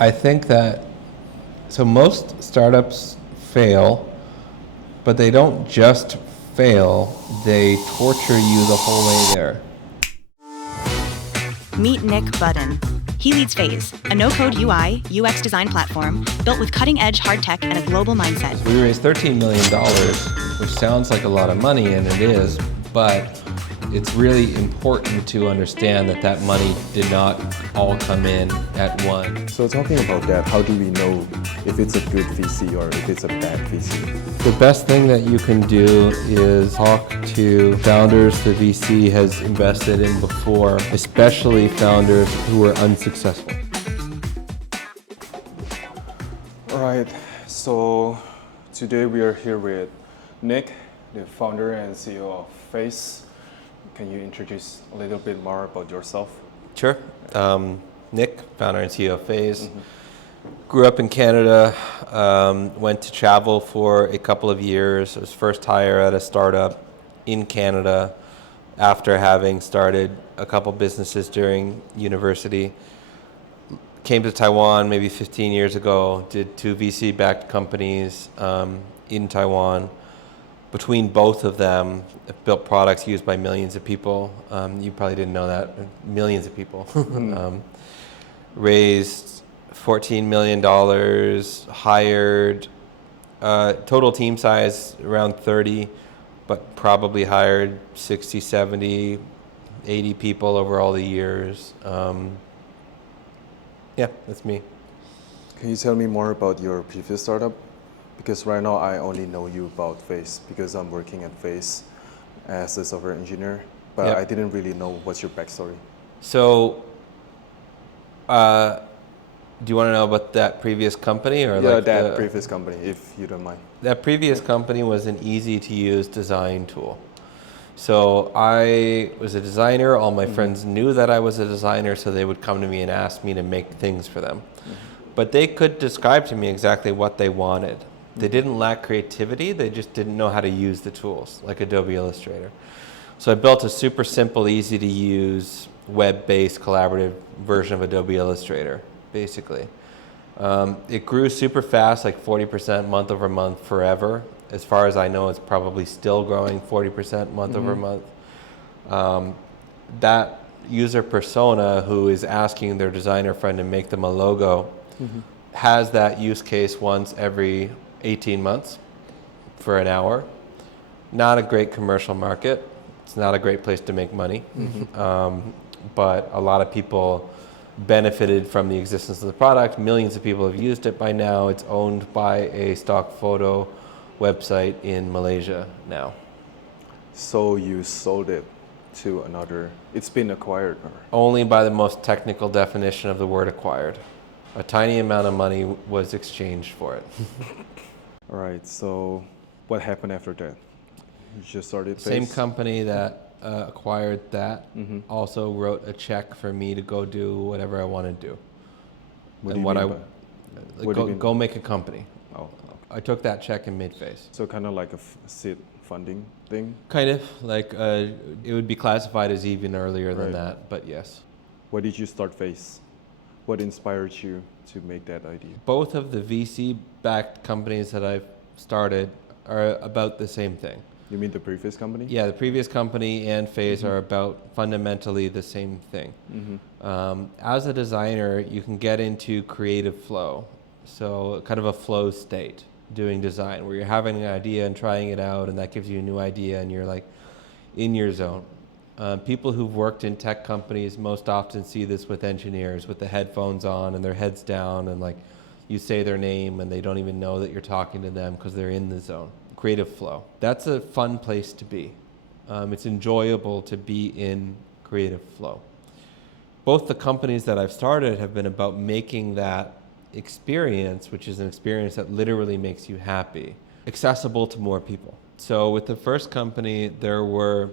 I think that, so most startups fail, but they don't just fail, they torture you the whole way there. Meet Nick Budden. He leads Phase, a no-code UI, UX design platform built with cutting-edge hard tech and a global mindset. We raised $13 million, which sounds like a lot of money, and it is, but it's really important to understand that that money did not all come in at once. So talking about that, how do we know if it's a good VC or if it's a bad VC? The best thing that you can do is talk to founders the VC has invested in before, especially founders who were unsuccessful. All right, so today we are here with Nick, the founder and CEO of Face. Can you introduce a little bit more about yourself? Sure. Nick, founder and CEO of Phase. Grew up in Canada, went to travel for a couple of years. I was first hire at a startup in Canada after having started a couple businesses during university. Came to Taiwan maybe 15 years ago, did 2 VC-backed companies in Taiwan. Between both of them, built products used by millions of people. You probably didn't know that. Millions of people. Raised $14 million, hired, total team size around 30, but probably hired 60, 70, 80 people over all the years. Yeah, that's me. Can you tell me more about your previous startup? Because right now I only know you about Face because I'm working at Face as a software engineer, but Yep. I didn't really know what's your backstory. So, do you want to know about that previous company or Yeah, like that previous company, if you don't mind. That previous company was an easy to use design tool. So I was a designer, all my friends knew that I was a designer, so they would come to me and ask me to make things for them. But they could describe to me exactly what they wanted. They didn't lack creativity, they just didn't know how to use the tools, like Adobe Illustrator. So I built a super simple, easy to use, web-based collaborative version of Adobe Illustrator, basically. It grew super fast, like 40% month over month forever. As far as I know, it's probably still growing 40% month over month. That user persona who is asking their designer friend to make them a logo has that use case once every 18 months for an hour. Not a great commercial market. It's not a great place to make money. But a lot of people benefited from the existence of the product. Millions of people have used it by now. It's owned by a stock photo website in Malaysia now. So you sold it to another, it's been acquired? Or? Only by the most technical definition of the word acquired. A tiny amount of money was exchanged for it. All right, so what happened after that? You just started Face? Same company that acquired that also wrote a check for me to go do whatever I want to do. What do you mean by- Go make a company. Oh, okay. I took that check and made Face. So kind of like a seed funding thing? Kind of like it would be classified as even earlier than Right. that, but yes. Why did you start Face? What inspired you to make that idea? Both of the VC-backed companies that I've started are about the same thing. You mean the previous company? Yeah, the previous company and Phase are about fundamentally the same thing. As a designer, you can get into creative flow. So kind of a flow state doing design where you're having an idea and trying it out, and that gives you a new idea and you're like in your zone. People who've worked in tech companies most often see this with engineers with the headphones on and their heads down, and like you say their name and they don't even know that you're talking to them because they're in the zone. Creative flow. That's a fun place to be. It's enjoyable to be in creative flow. Both the companies that I've started have been about making that experience, which is an experience that literally makes you happy, accessible to more people. So with the first company, there were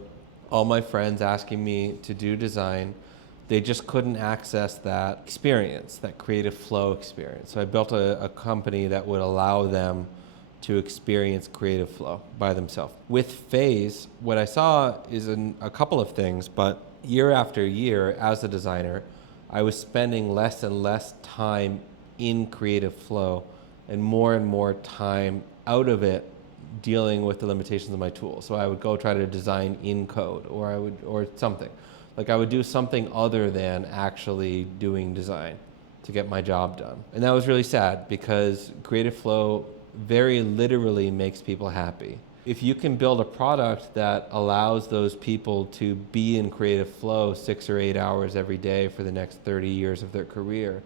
all my friends asking me to do design. They just couldn't access that experience, that creative flow experience. So I built a company that would allow them to experience creative flow by themselves. With Phase, what I saw is a couple of things, but year after year as a designer, I was spending less and less time in creative flow and more time out of it dealing with the limitations of my tool. So I would go try to design in code, or something. Like I would do something other than actually doing design to get my job done. And that was really sad because creative flow very literally makes people happy. If you can build a product that allows those people to be in creative flow 6 or 8 hours every day for the next 30 years of their career,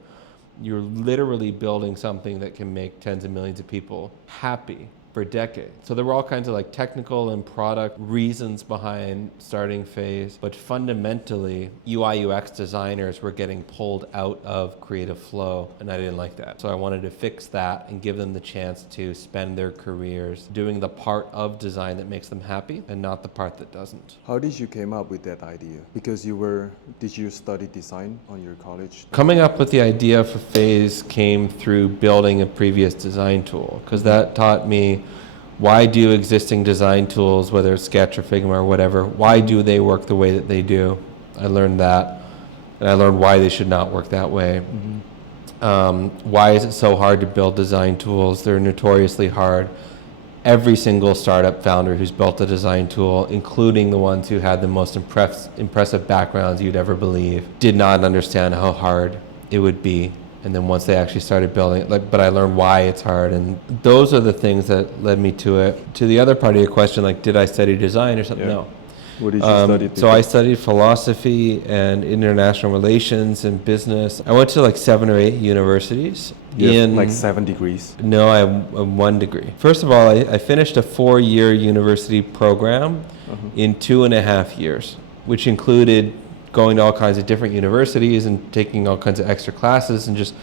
you're literally building something that can make tens of millions of people happy for decades. So there were all kinds of like technical and product reasons behind starting Phase, but fundamentally UI UX designers were getting pulled out of creative flow, and I didn't like that. So I wanted to fix that and give them the chance to spend their careers doing the part of design that makes them happy and not the part that doesn't. How did you came up with that idea? Because did you study design on your college? Coming up with the idea for Phase came through building a previous design tool, because that taught me why do existing design tools, whether it's Sketch or Figma or whatever, why do they work the way that they do? I learned that, and I learned why they should not work that way. Why is it so hard to build design tools? They're notoriously hard. Every single startup founder who's built a design tool, including the ones who had the most impressive backgrounds you'd ever believe, did not understand how hard it would be. And then once they actually started building it, but I learned why it's hard. And those are the things that led me to it. To the other part of your question, like, did I study design or something? Yeah. No. What did you study? So I studied philosophy and international relations and business. I went to like 7 or 8 universities. You have like 7 degrees? No, I have 1 degree. First of all, I finished a 4-year university program in 2.5 years, which included going to all kinds of different universities and taking all kinds of extra classes and just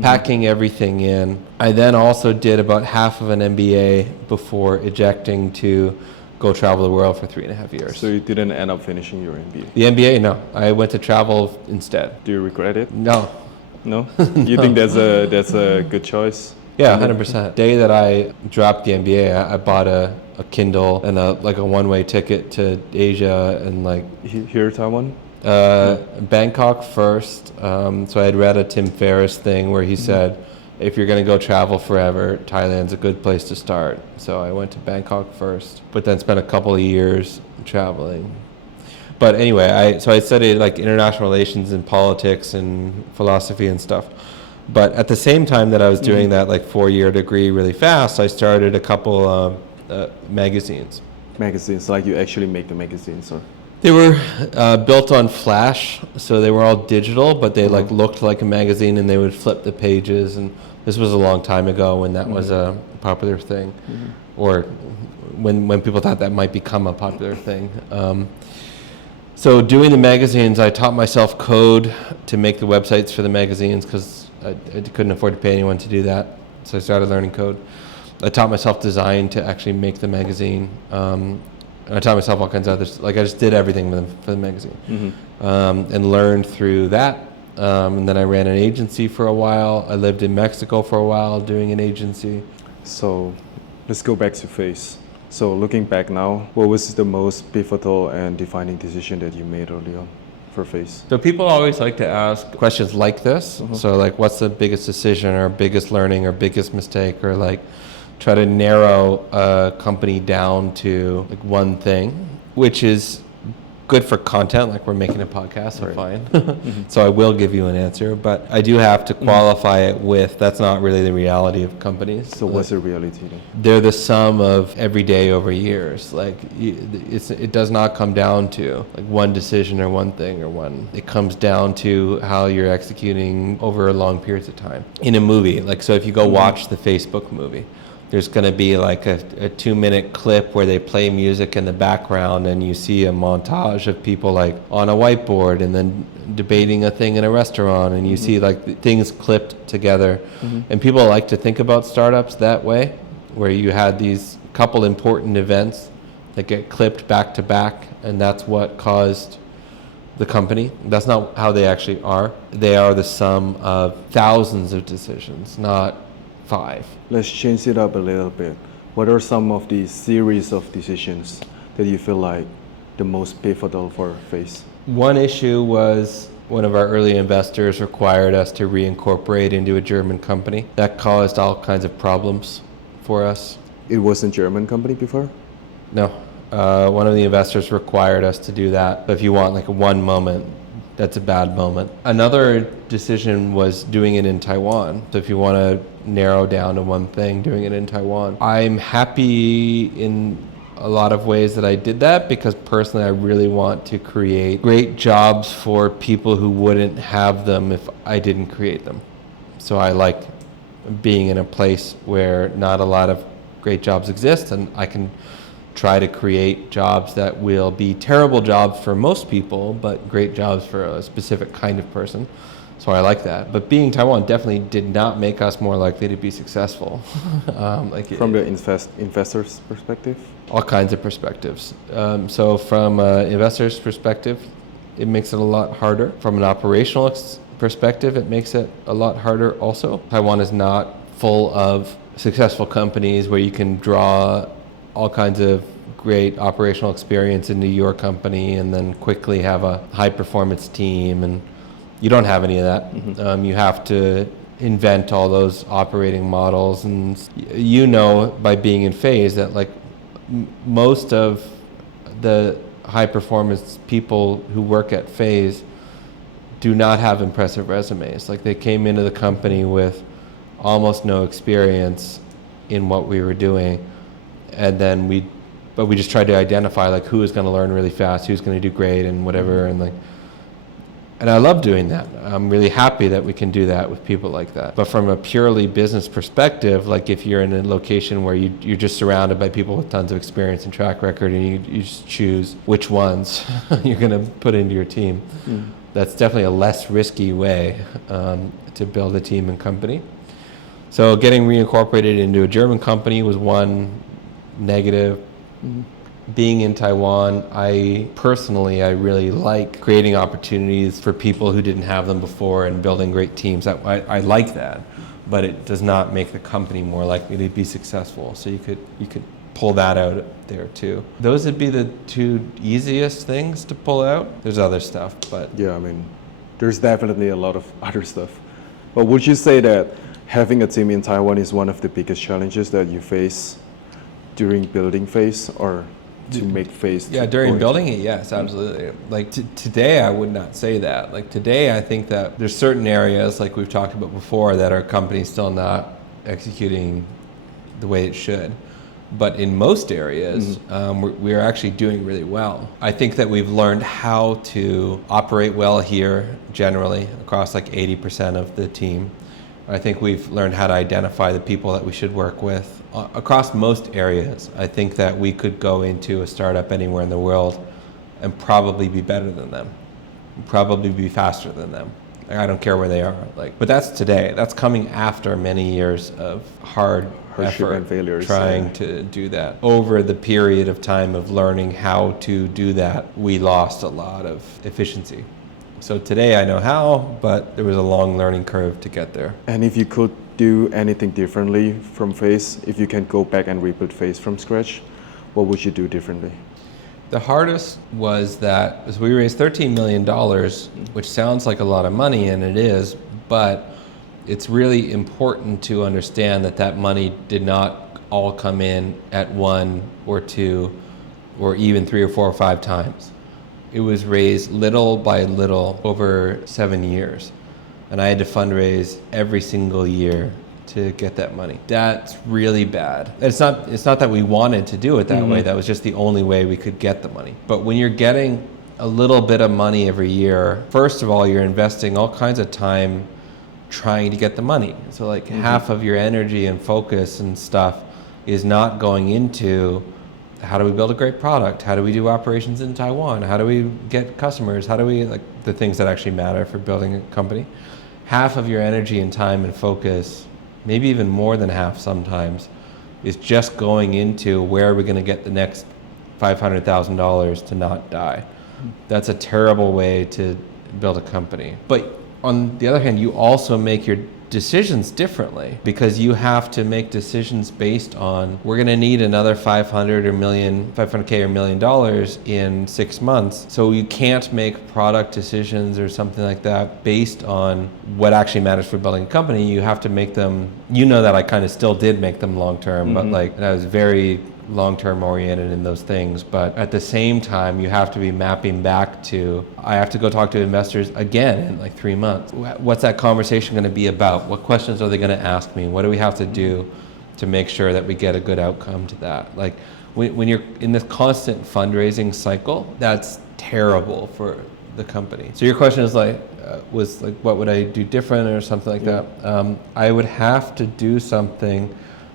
packing everything in. I then also did about half of an MBA before ejecting to go travel the world for 3.5 years. So you didn't end up finishing your MBA? The MBA, no. I went to travel instead. Do you regret it? No. No? You think that's a good choice? Yeah, 100%. The day that I dropped the MBA, I bought a Kindle and a one-way ticket to Asia and like... Here, Taiwan? Bangkok first. So I had read a Tim Ferriss thing where he said, if you're going to go travel forever, Thailand's a good place to start. So I went to Bangkok first, but then spent a couple of years traveling. But anyway, I studied like international relations and politics and philosophy and stuff. But at the same time that I was doing that like 4-year degree really fast, I started a couple of magazines. Magazines, like you actually make the magazines, or? They were built on Flash, so they were all digital, but they like looked like a magazine, and they would flip the pages. And this was a long time ago when that was a popular thing, or when people thought that might become a popular thing. So doing the magazines, I taught myself code to make the websites for the magazines because I couldn't afford to pay anyone to do that. So I started learning code. I taught myself design to actually make the magazine. And I taught myself all kinds of others. Like I just did everything for the magazine, and learned through that. And then I ran an agency for a while. I lived in Mexico for a while doing an agency. So let's go back to Phase. So looking back now, what was the most pivotal and defining decision that you made early on for Phase? So people always like to ask questions like this. So like, what's the biggest decision or biggest learning or biggest mistake, or like try to narrow a company down to like one thing, which is good for content, like we're making a podcast, so fine. So I will give you an answer, but I do have to qualify it with, that's not really the reality of companies. So what's the reality then? They're the sum of every day over years. Like it does not come down to like one decision or one thing or one. It comes down to how you're executing over long periods of time. In a movie, like so if you go watch the Facebook movie, there's going to be like a 2-minute clip where they play music in the background and you see a montage of people like on a whiteboard and then debating a thing in a restaurant, and you see like things clipped together. And people like to think about startups that way, where you had these couple important events that get clipped back to back, and that's what caused the company. That's not how they actually are. They are the sum of thousands of decisions, not 5. Let's change it up a little bit. What are some of the series of decisions that you feel like the most pivotal for Phase? One issue was one of our early investors required us to reincorporate into a German company. That caused all kinds of problems for us. It wasn't a German company before? No. One of the investors required us to do that. But if you want like one moment, that's a bad moment. Another decision was doing it in Taiwan. So if you want to narrow down to one thing, doing it in Taiwan. I'm happy in a lot of ways that I did that, because personally I really want to create great jobs for people who wouldn't have them if I didn't create them. So I like being in a place where not a lot of great jobs exist, and I can try to create jobs that will be terrible jobs for most people, but great jobs for a specific kind of person. So I like that. But being Taiwan definitely did not make us more likely to be successful. From the investor's perspective? All kinds of perspectives. So from an investor's perspective, it makes it a lot harder. From an operational perspective, it makes it a lot harder also. Taiwan is not full of successful companies where you can draw all kinds of great operational experience into your company and then quickly have a high performance team, and you don't have any of that. Mm-hmm. You have to invent all those operating models, and you know by being in phase that like most of the high performance people who work at phase do not have impressive resumes. Like they came into the company with almost no experience in what we were doing, and then we just tried to identify like who is going to learn really fast, who's going to do great and whatever, and I love doing that. I'm really happy that we can do that with people like that. But from a purely business perspective, like if you're in a location where you're just surrounded by people with tons of experience and track record, and you just choose which ones you're going to put into your team, that's definitely a less risky way to build a team and company. So getting reincorporated into a German company was one negative. Being in Taiwan, I really like creating opportunities for people who didn't have them before and building great teams. I like that, but it does not make the company more likely to be successful. So you could pull that out there too. Those would be the two easiest things to pull out. There's other stuff, but yeah, I mean, there's definitely a lot of other stuff. But would you say that having a team in Taiwan is one of the biggest challenges that you face during building phase, or to make phase? Yeah, during building it, yes, absolutely. Like today, I would not say that. Like today, I think that there's certain areas, like we've talked about before, that our company's still not executing the way it should. But in most areas, we're actually doing really well. I think that we've learned how to operate well here, generally, across like 80% of the team. I think we've learned how to identify the people that we should work with. Across most areas, I think that we could go into a startup anywhere in the world and probably be better than them, probably be faster than them. I don't care where they are. But that's today. That's coming after many years of hardship effort and failures, trying to do that. Over the period of time of learning how to do that, we lost a lot of efficiency. So today I know how, but there was a long learning curve to get there. And if you could do anything differently from phase, if you can go back and rebuild phase from scratch, what would you do differently? The hardest was that as we raised $13 million, which sounds like a lot of money, and it is, but it's really important to understand that that money did not all come in at one or two or even 3 or 4 or 5 times. It was raised little by little over 7 years. And I had to fundraise every single year to get that money. That's really bad. It's not that we wanted to do it that way. That was just the only way we could get the money. But when you're getting a little bit of money every year, first of all, you're investing all kinds of time trying to get the money. So like half of your energy and focus and stuff is not going into how do we build a great product? How do we do operations in Taiwan? How do we get customers? How do we, like the things that actually matter for building a company? Half of your energy and time and focus, maybe even more than half sometimes, is just going into where are we going to get the next $500,000 to not die. That's a terrible way to build a company. But on the other hand, you also make your decisions differently, because you have to make decisions based on, we're going to need another 500K or $1 million in 6 months. So you can't make product decisions or something like that based on what actually matters for building a company. You have to make them, that I kind of still did make them long term, but and I was very long-term oriented in those things. But at the same time, you have to be mapping back to, I have to go talk to investors again in like 3 months. What's that conversation going to be about? What questions are they going to ask me? What do we have to do to make sure that we get a good outcome to that? Like when you're in this constant fundraising cycle, that's terrible for the company. So your question is what would I do different or something like that? I would have to do something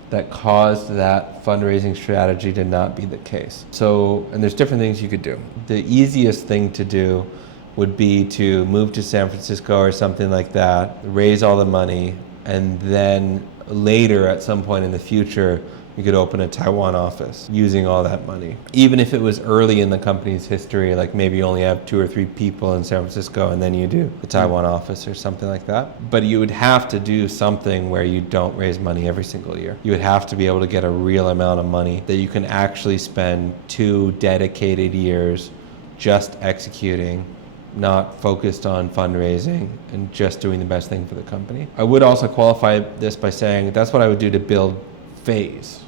that caused that fundraising strategy to not be the case. So, and there's different things you could do. The easiest thing to do would be to move to San Francisco or something like that, raise all the money, and then later at some point in the future, you could open a Taiwan office using all that money. Even if it was early in the company's history, like maybe you only have 2 or 3 people in San Francisco and then you do the Taiwan office or something like that. But you would have to do something where you don't raise money every single year. You would have to be able to get a real amount of money that you can actually spend 2 dedicated years just executing, not focused on fundraising and just doing the best thing for the company. I would also qualify this by saying that's what I would do to build Phase.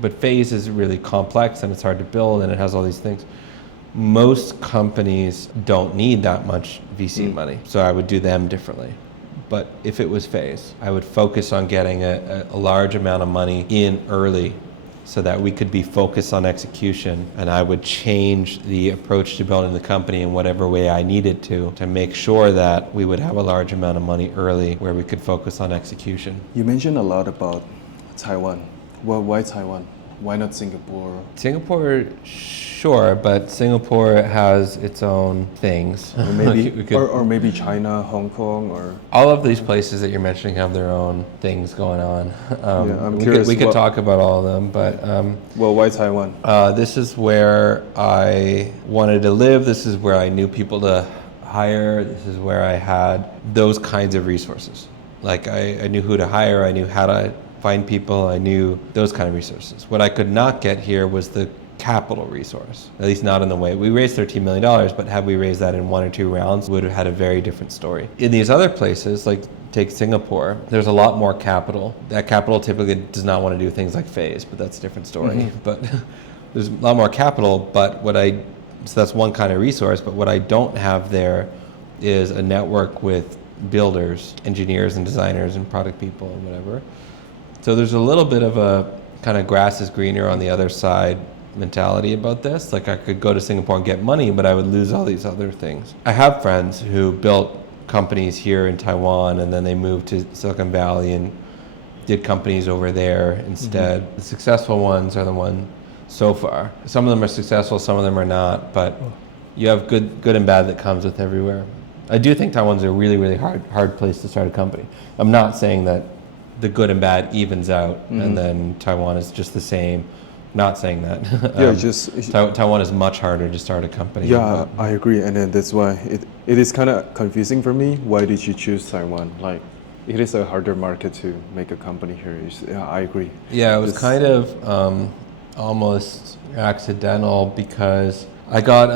But Phase is really complex and it's hard to build and it has all these things. Most companies don't need that much VC money, so I would do them differently. But if it was Phase, I would focus on getting a large amount of money in early so that we could be focused on execution, and I would change the approach to building the company in whatever way I needed to make sure that we would have a large amount of money early where we could focus on execution. You mentioned a lot about Taiwan. Well, why Taiwan? Why not Singapore? Singapore, sure, but Singapore has its own things. Or maybe, or maybe China, Hong Kong, or... All of these places that you're mentioning have their own things going on. I'm curious. We could talk about all of them, but... well, why Taiwan? This is where I wanted to live. This is where I knew people to hire. This is where I had those kinds of resources. Like I knew who to hire. I knew how to find people. I knew those kind of resources. What I could not get here was the capital resource, at least not in the way. We raised $13 million, but had we raised that in 1 or 2 rounds, we would have had a very different story. In these other places, like take Singapore, there's a lot more capital. That capital typically does not want to do things like Phase, but that's a different story. But there's a lot more capital, but so that's one kind of resource, but what I don't have there is a network with builders, engineers and designers and product people and whatever. So there's a little bit of a kind of grass is greener on the other side mentality about this. Like I could go to Singapore and get money, but I would lose all these other things. I have friends who built companies here in Taiwan and then they moved to Silicon Valley and did companies over there instead. The successful ones are the ones so far. Some of them are successful, some of them are not, but you have good and bad that comes with everywhere. I do think Taiwan's a really, really hard place to start a company. I'm not saying that the good and bad evens out and then Taiwan is just the same. Not saying that. Taiwan is much harder to start a company. Yeah, I agree, and then that's why it is kind of confusing for me. Why did you choose Taiwan? Like, it is a harder market to make a company here. Yeah, I agree. Yeah, it was kind of almost accidental because I got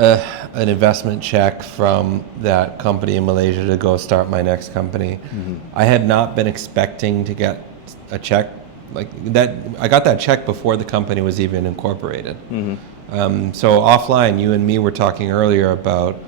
an investment check from that company in Malaysia to go start my next company. I had not been expecting to get a check like that. I got that check before the company was even incorporated. So offline, you and me were talking earlier about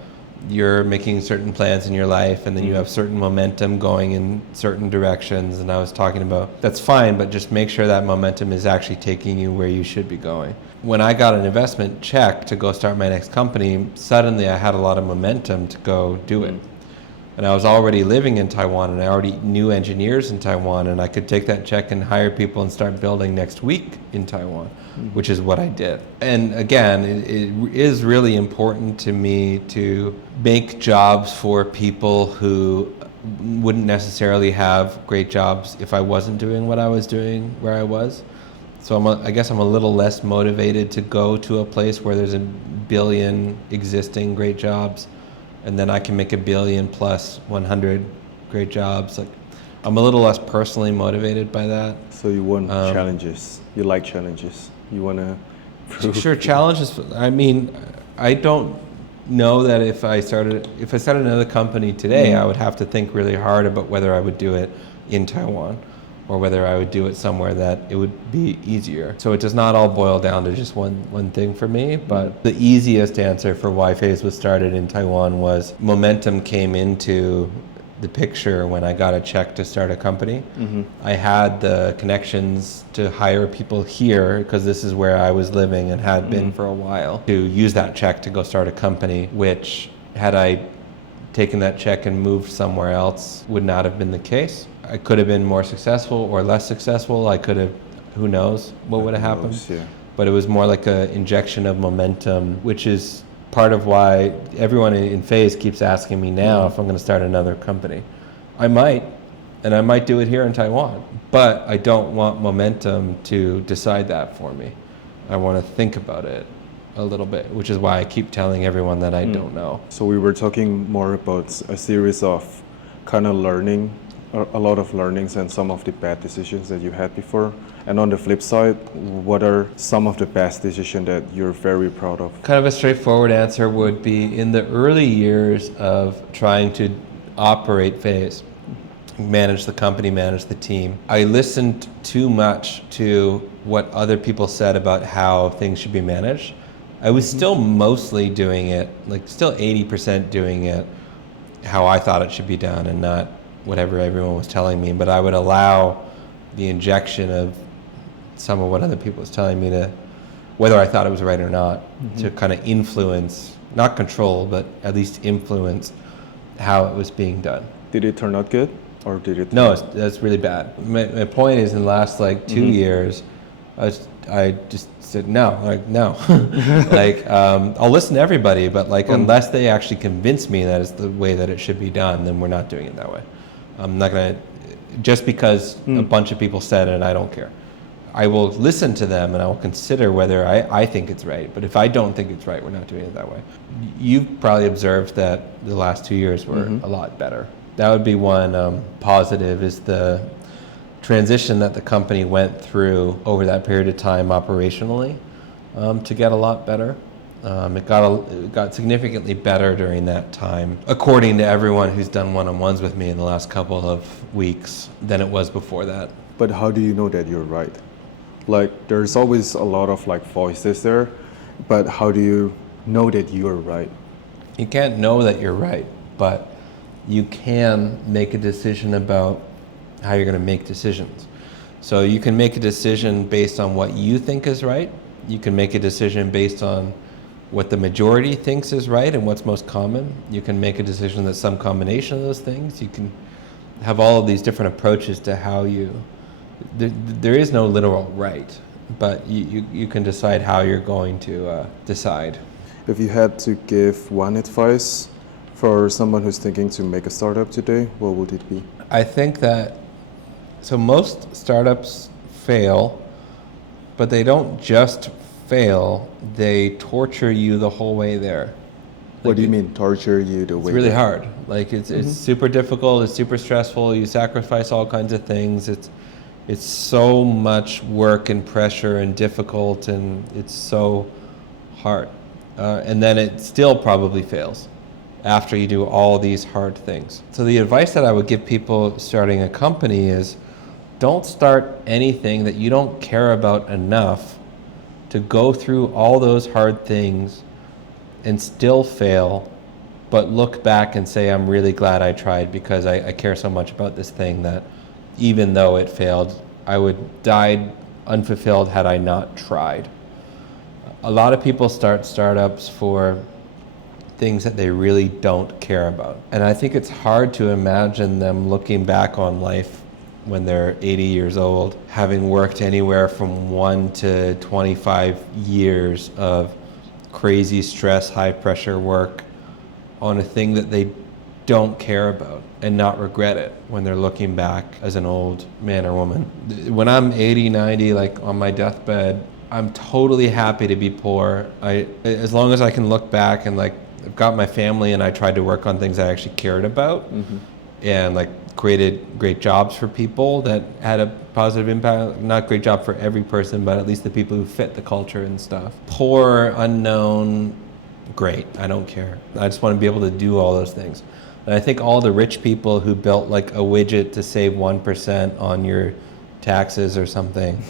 you're making certain plans in your life and then you have certain momentum going in certain directions, and I was talking about that's fine, but just make sure that momentum is actually taking you where you should be going. When I got an investment check to go start my next company, suddenly I had a lot of momentum to go do it. And I was already living in Taiwan and I already knew engineers in Taiwan, and I could take that check and hire people and start building next week in Taiwan, which is what I did. And again, it is really important to me to make jobs for people who wouldn't necessarily have great jobs if I wasn't doing what I was doing where I was. So I guess I'm a little less motivated to go to a place where there's 1 billion existing great jobs and then I can make 1 billion plus 100 great jobs. Like, I'm a little less personally motivated by that. So you want challenges. You like challenges. You want to prove. Sure, challenges. I mean, I don't know that if I started another company today, I would have to think really hard about whether I would do it in Taiwan or whether I would do it somewhere that it would be easier. So it does not all boil down to just one thing for me, but the easiest answer for why Phase was started in Taiwan was momentum came into the picture when I got a check to start a company. I had the connections to hire people here because this is where I was living and had been for a while, to use that check to go start a company, which had I taken that check and moved somewhere else would not have been the case. I could have been more successful or less successful. I could have, who knows what would have happened. Yeah. But it was more like an injection of momentum, which is part of why everyone in Phase keeps asking me now if I'm going to start another company. I might, and I might do it here in Taiwan, but I don't want momentum to decide that for me. I want to think about it a little bit, which is why I keep telling everyone that I don't know. So we were talking more about a series of kind of learning, a lot of learnings and some of the bad decisions that you had before. And on the flip side, what are some of the best decisions that you're very proud of? Kind of a straightforward answer would be in the early years of trying to operate Phase, manage the company, manage the team, I listened too much to what other people said about how things should be managed. I was still mostly doing it, like still 80% doing it how I thought it should be done and not whatever everyone was telling me, but I would allow the injection of some of what other people was telling me to, whether I thought it was right or not, to kind of influence, not control, but at least influence how it was being done. Did it turn out good, or did it? No, that's really bad. My point is, in the last like 2 years, I just said no, like I'll listen to everybody, but like unless they actually convince me that it's the way that it should be done, then we're not doing it that way. I'm not gonna, just because a bunch of people said it, I don't care. I will listen to them and I will consider whether I think it's right. But if I don't think it's right, we're not doing it that way. You've probably observed that the last 2 years were a lot better. That would be one positive, is the transition that the company went through over that period of time operationally to get a lot better. It got significantly better during that time, according to everyone who's done one-on-ones with me in the last couple of weeks, than it was before that. But how do you know that you're right? Like, there's always a lot of like voices there, but how do you know that you're right? You can't know that you're right, but you can make a decision about how you're going to make decisions. So you can make a decision based on what you think is right. You can make a decision based on what the majority thinks is right and what's most common. You can make a decision that's some combination of those things. You can have all of these different approaches to how you, there is no literal right, but you can decide how you're going to decide. If you had to give one advice for someone who's thinking to make a startup today, what would it be? I think that, so most startups fail, but they don't just fail, they torture you the whole way there. What do you mean, torture you the way? It's really hard. Like it's super difficult, it's super stressful, you sacrifice all kinds of things. It's so much work and pressure and difficult, and it's so hard. And then it still probably fails after you do all these hard things. So the advice that I would give people starting a company is, don't start anything that you don't care about enough to go through all those hard things and still fail, but look back and say, I'm really glad I tried because I care so much about this thing that even though it failed, I would die unfulfilled had I not tried. A lot of people start startups for things that they really don't care about. And I think it's hard to imagine them looking back on life when they're 80 years old, having worked anywhere from 1 to 25 years of crazy stress, high pressure work on a thing that they don't care about and not regret it when they're looking back as an old man or woman. When I'm 80, 90, like on my deathbed, I'm totally happy to be poor. As long as I can look back and like, I've got my family and I tried to work on things I actually cared about and like created great jobs for people that had a positive impact. Not great job for every person, but at least the people who fit the culture and stuff. Poor, unknown, great. I don't care. I just want to be able to do all those things. And I think all the rich people who built like a widget to save 1% on your taxes or something,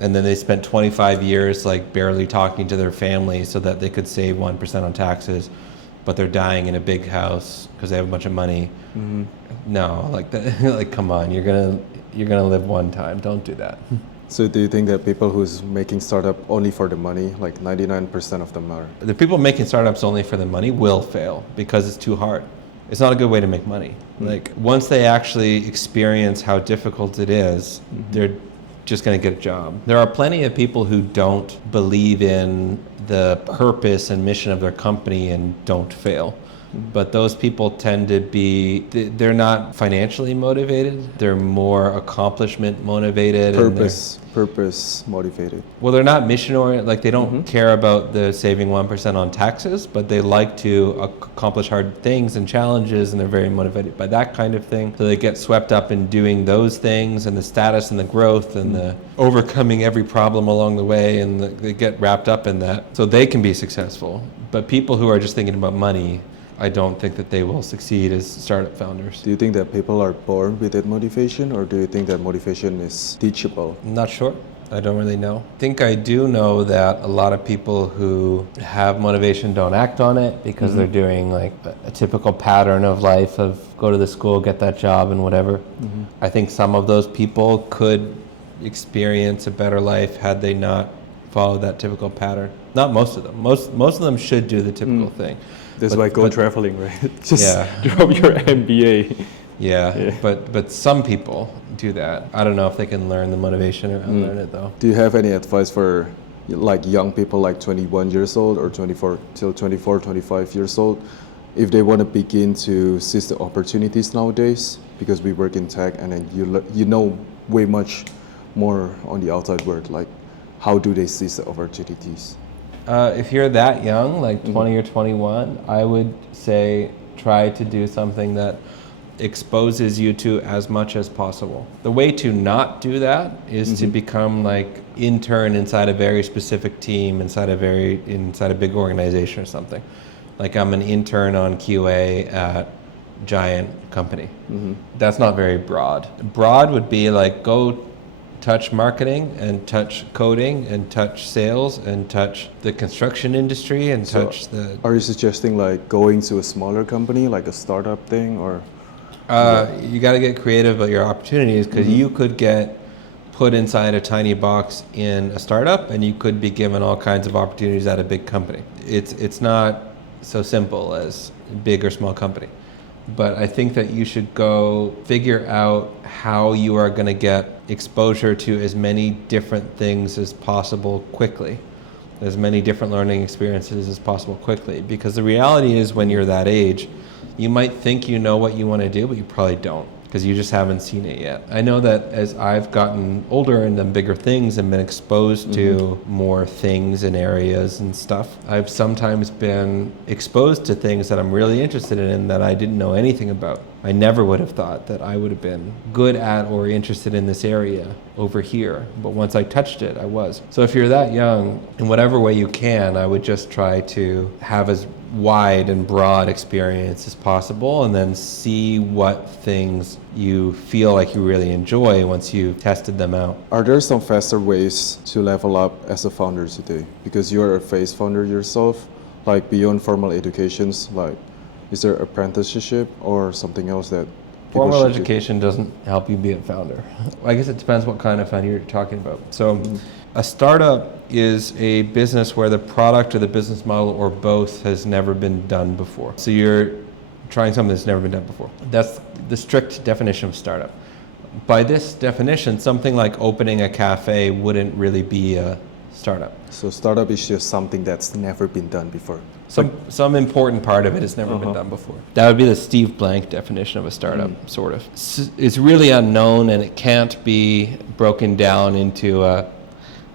and then they spent 25 years like barely talking to their family so that they could save 1% on taxes, but they're dying in a big house because they have a bunch of money. Mm-hmm. No, like that, like come on, you're gonna live one time. Don't do that. So do you think that people who's making startup only for the money, like 99% of them are? The people making startups only for the money will fail because it's too hard. It's not a good way to make money. Mm-hmm. Like once they actually experience how difficult it is, mm-hmm. they're just going to get a job. There are plenty of people who don't believe in the purpose and mission of their company and don't fail. But those people tend to be, they're not financially motivated. They're more accomplishment motivated. Purpose motivated. Well, they're not mission oriented. Like they don't mm-hmm. care about the saving 1% on taxes, but they like to accomplish hard things and challenges, and they're very motivated by that kind of thing. So they get swept up in doing those things and the status and the growth and the overcoming every problem along the way, and they get wrapped up in that. So they can be successful. But people who are just thinking about money, I don't think that they will succeed as startup founders. Do you think that people are born with that motivation, or do you think that motivation is teachable? I'm not sure. I don't really know. I think I do know that a lot of people who have motivation don't act on it because mm-hmm. they're doing like a typical pattern of life of go to the school, get that job and whatever. Mm-hmm. I think some of those people could experience a better life had they not followed that typical pattern. Not most of them. Most of them should do the typical thing. That's why go traveling, right? Just drop your MBA. Yeah, but some people do that. I don't know if they can learn the motivation or unlearn it though. Do you have any advice for like young people like 21 years old or 24 till 24, 25 years old, if they want to begin to seize the opportunities nowadays? Because we work in tech and then you know way much more on the outside world. Like, how do they seize the opportunities? If you're that young, like 20 or 21, I would say try to do something that exposes you to as much as possible. The way to not do that is to become like intern inside a very specific team, inside a big organization or something. Like I'm an intern on QA at giant company. That's not very broad. Broad would be like go touch marketing and touch coding and touch sales and touch the construction industry and touch the... Are you suggesting like going to a smaller company, like a startup thing, or? You got to get creative about your opportunities because you could get put inside a tiny box in a startup and you could be given all kinds of opportunities at a big company. It's not so simple as big or small company. But I think that you should go figure out how you are going to get exposure to as many different things as possible quickly, as many different learning experiences as possible quickly. Because the reality is when you're that age, you might think you know what you want to do, but you probably don't because you just haven't seen it yet. I know that as I've gotten older and done bigger things and been exposed to more things and areas and stuff, I've sometimes been exposed to things that I'm really interested in that I didn't know anything about. I never would have thought that I would have been good at or interested in this area over here. But once I touched it, I was. So if you're that young, in whatever way you can, I would just try to have as wide and broad experience as possible and then see what things you feel like you really enjoy once you've tested them out. Are there some faster ways to level up as a founder today? Because you're a phase founder yourself, like beyond formal educations, like is there apprenticeship or something else that formal education doesn't help you be a founder? I guess it depends what kind of founder you're talking about. So a startup is a business where the product or the business model or both has never been done before. So you're trying something that's never been done before. That's the strict definition of startup. By this definition, something like opening a cafe wouldn't really be a startup. So startup is just something that's never been done before. Some important part of it has never been done before. That would be the Steve Blank definition of a startup, sort of. It's really unknown and it can't be broken down into a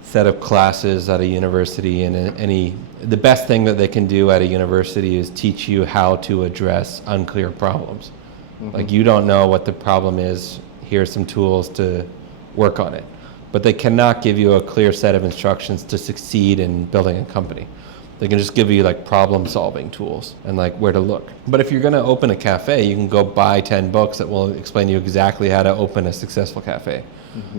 set of classes at a university, and the best thing that they can do at a university is teach you how to address unclear problems. Like, you don't know what the problem is. Here's some tools to work on it. But they cannot give you a clear set of instructions to succeed in building a company. They can just give you like problem solving tools and like where to look. But if you're going to open a cafe, you can go buy 10 books that will explain to you exactly how to open a successful cafe.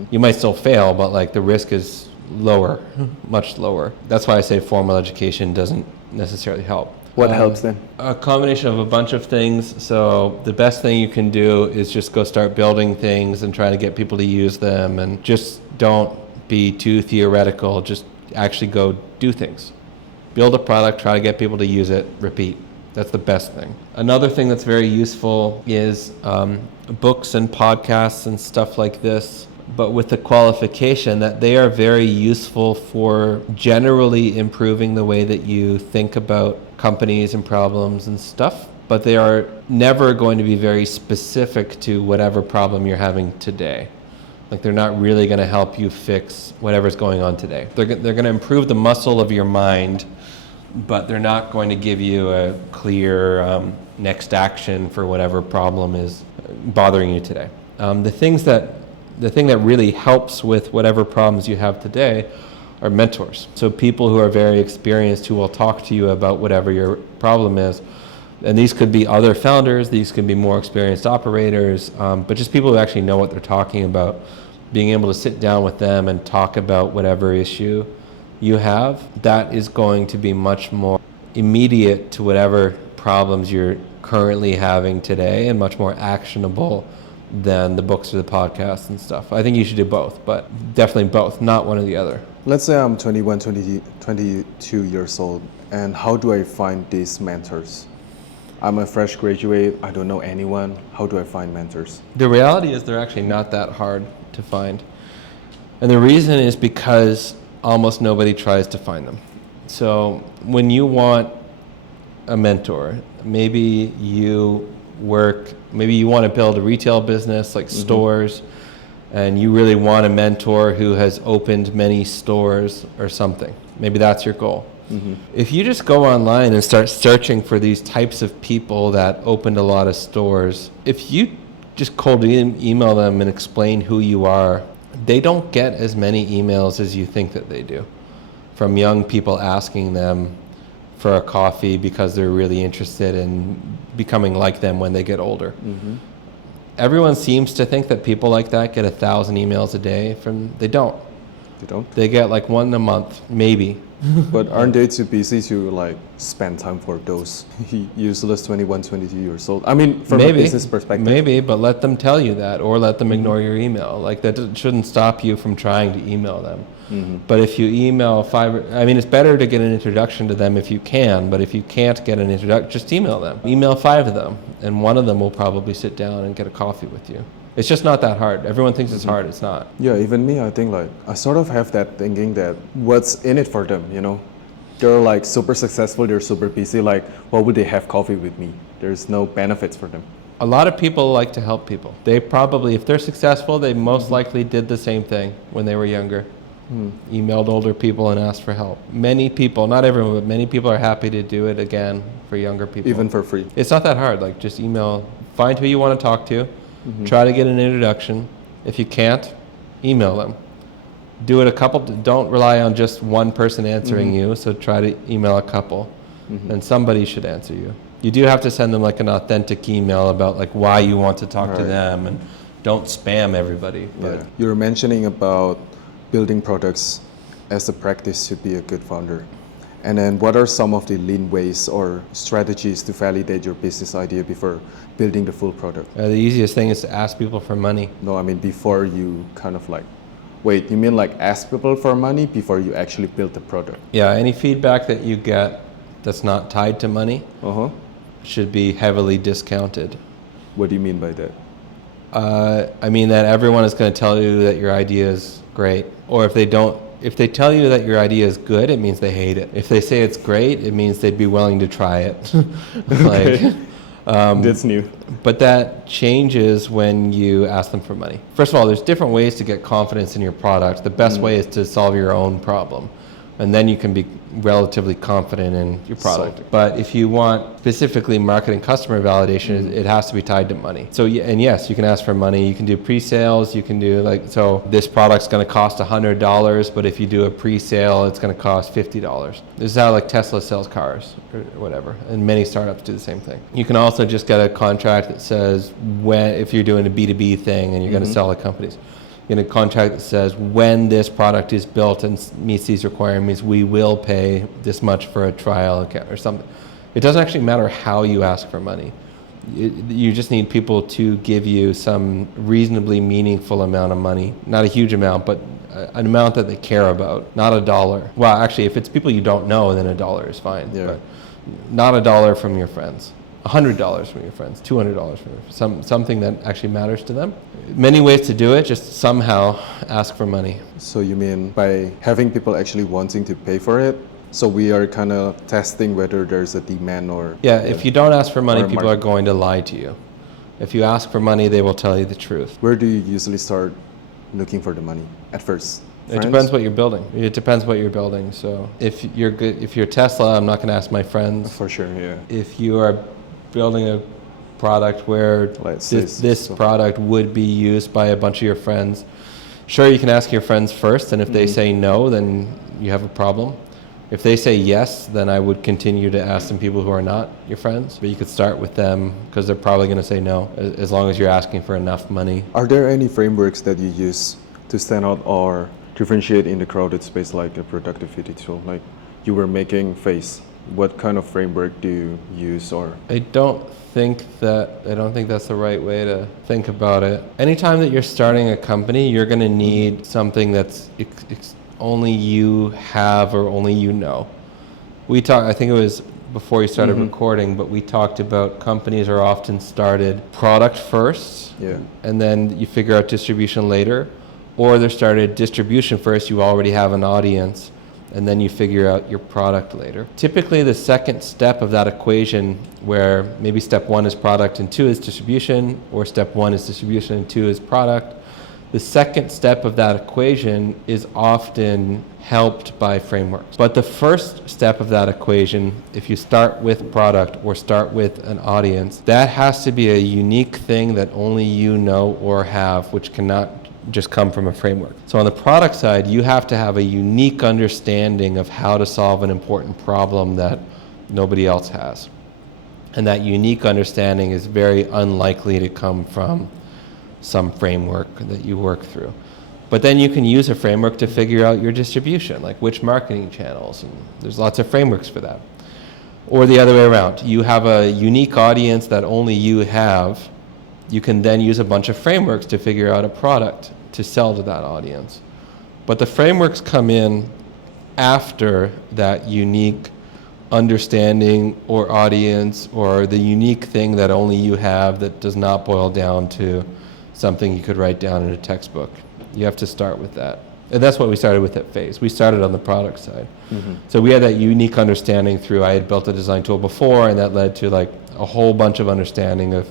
You might still fail, but like the risk is lower, much lower. That's why I say formal education doesn't necessarily help. What helps then? A combination of a bunch of things. So the best thing you can do is just go start building things and try to get people to use them, and just don't be too theoretical. Just actually go do things. Build a product, try to get people to use it, repeat. That's the best thing. Another thing that's very useful is books and podcasts and stuff like this, but with the qualification that they are very useful for generally improving the way that you think about companies and problems and stuff, but they are never going to be very specific to whatever problem you're having today. Like, they're not really going to help you fix whatever's going on today. They're going to improve the muscle of your mind, but they're not going to give you a clear next action for whatever problem is bothering you today. The thing that really helps with whatever problems you have today are mentors. So people who are very experienced, who will talk to you about whatever your problem is. And these could be other founders, these could be more experienced operators, but just people who actually know what they're talking about. Being able to sit down with them and talk about whatever issue you have, that is going to be much more immediate to whatever problems you're currently having today, and much more actionable than the books or the podcasts and stuff. I think you should do both, but definitely both, not one or the other. Let's say I'm 21, 22 years old, and how do I find these mentors? I'm a fresh graduate, I don't know anyone. How do I find mentors? The reality is they're actually not that hard to find. And the reason is because almost nobody tries to find them. So when you want a mentor, maybe you want to build a retail business like stores, and you really want a mentor who has opened many stores or something. Maybe that's your goal. If you just go online and start searching for these types of people that opened a lot of stores, if you just cold email them and explain who you are, they don't get as many emails as you think that they do from young people asking them for a coffee because they're really interested in becoming like them when they get older. Everyone seems to think that people like that get 1,000 emails a day they don't. They don't? They get like one a month, maybe. But aren't they too busy to like spend time for those useless 21, 22 years old? I mean, from a business perspective. Maybe, but let them tell you that, or let them ignore your email. Like, that shouldn't stop you from trying to email them. But if you email it's better to get an introduction to them if you can, but if you can't get an introduction, just email them. Email 5 of them, and one of them will probably sit down and get a coffee with you. It's just not that hard. Everyone thinks it's hard. It's not. Yeah, even me, I think like, I sort of have that thinking that what's in it for them, you know? They're like super successful, they're super busy, like, why would they have coffee with me? There's no benefits for them. A lot of people like to help people. They probably, if they're successful, they most likely did the same thing when they were younger. Emailed older people and asked for help. Many people, not everyone, but many people are happy to do it again for younger people. Even for free. It's not that hard. Like, just email, find who you want to talk to, try to get an introduction. If you can't, email them. Do it don't rely on just one person answering you, so try to email a couple, and somebody should answer you. You do have to send them like an authentic email about like why you want to talk to them, and don't spam everybody. But yeah. You're mentioning about building products as a practice to be a good founder. And then what are some of the lean ways or strategies to validate your business idea before building the full product? The easiest thing is to ask people for money. No, I mean before you kind of like, wait, you mean like ask people for money before you actually build the product? Yeah, any feedback that you get that's not tied to money should be heavily discounted. What do you mean by that? I mean that everyone is going to tell you that your idea is great, or if they tell you that your idea is good, it means they hate it. If they say it's great, it means they'd be willing to try it. That's new. But that changes when you ask them for money. First of all, there's different ways to get confidence in your product. The best way is to solve your own problem. And then you can be relatively confident in your product. Sold. But if you want specifically marketing customer validation, it has to be tied to money. So, and yes, you can ask for money. You can do pre-sales. You can do like, so this product's going to cost $100, but if you do a pre-sale, it's going to cost $50. This is how like Tesla sells cars or whatever. And many startups do the same thing. You can also just get a contract that says when, if you're doing a B2B thing and you're going to sell to companies, in a contract that says when this product is built and meets these requirements, we will pay this much for a trial account or something. It doesn't actually matter how you ask for money. You just need people to give you some reasonably meaningful amount of money, not a huge amount, but an amount that they care about, not $1. Well, actually, if it's people you don't know, then $1 is fine, but not $1 from your friends. $100 from your friends, $200 from your friends, something that actually matters to them. Many ways to do it, just somehow ask for money. So you mean by having people actually wanting to pay for it? So we are kind of testing whether there's a demand or... Yeah, if you don't ask for money, people are going to lie to you. If you ask for money, they will tell you the truth. Where do you usually start looking for the money at first? Friends? It depends what you're building. It depends what you're building. So if you're Tesla, I'm not going to ask my friends. For sure, yeah. If you are building a product where this product would be used by a bunch of your friends, sure, you can ask your friends first, and if they say no, then you have a problem. If they say yes, then I would continue to ask some people who are not your friends, but you could start with them because they're probably going to say no, as long as you're asking for enough money. Are there any frameworks that you use to stand out or differentiate in the crowded space, like a productivity tool? Like you were making Face. What kind of framework do you use? Or I don't think that's the right way to think about it. Anytime that you're starting a company, you're going to need something that's only you have or only you know. I think it was before you started recording, but we talked about companies are often started product first, and then you figure out distribution later, or they're started distribution first, you already have an audience, and then you figure out your product later. Typically, the second step of that equation, where maybe step 1 is product and 2 is distribution, or step 1 is distribution and 2 is product, the second step of that equation is often helped by frameworks. But the first step of that equation, if you start with product or start with an audience, that has to be a unique thing that only you know or have, which cannot just come from a framework. So on the product side, you have to have a unique understanding of how to solve an important problem that nobody else has. And that unique understanding is very unlikely to come from some framework that you work through. But then you can use a framework to figure out your distribution, like which marketing channels, and there's lots of frameworks for that. Or the other way around, you have a unique audience that only you have. You can then use a bunch of frameworks to figure out a product to sell to that audience. But the frameworks come in after that unique understanding or audience or the unique thing that only you have that does not boil down to something you could write down in a textbook. You have to start with that. And that's what we started with at Phase. We started on the product side. So we had that unique understanding through, I had built a design tool before, and that led to like a whole bunch of understanding of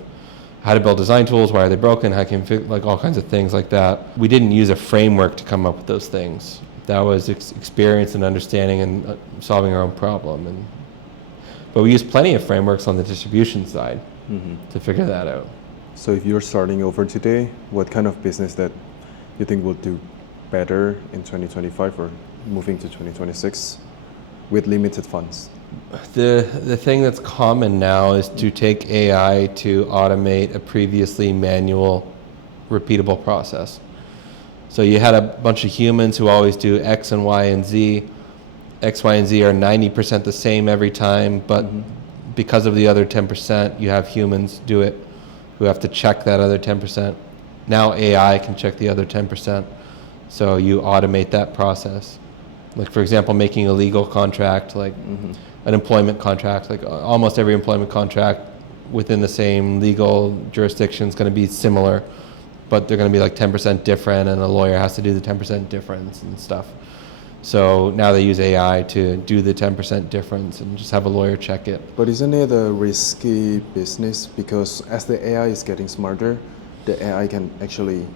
how to build design tools, why are they broken, how can fit, like all kinds of things like that. We didn't use a framework to come up with those things. That was experience and understanding and solving our own problem. But we used plenty of frameworks on the distribution side to figure that out. So if you're starting over today, what kind of business that you think will do better in 2025 or moving to 2026 with limited funds? The thing that's common now is to take AI to automate a previously manual, repeatable process. So you had a bunch of humans who always do X and Y and Z. X, Y, and Z are 90% the same every time, but because of the other 10%, you have humans do it who have to check that other 10%. Now AI can check the other 10%, so you automate that process. Like, for example, making a legal contract, like an employment contract, like almost every employment contract within the same legal jurisdiction is going to be similar, but they're going to be like 10% different, and a lawyer has to do the 10% difference and stuff. So now they use AI to do the 10% difference and just have a lawyer check it. But isn't it a risky business? Because as the AI is getting smarter, the AI can actually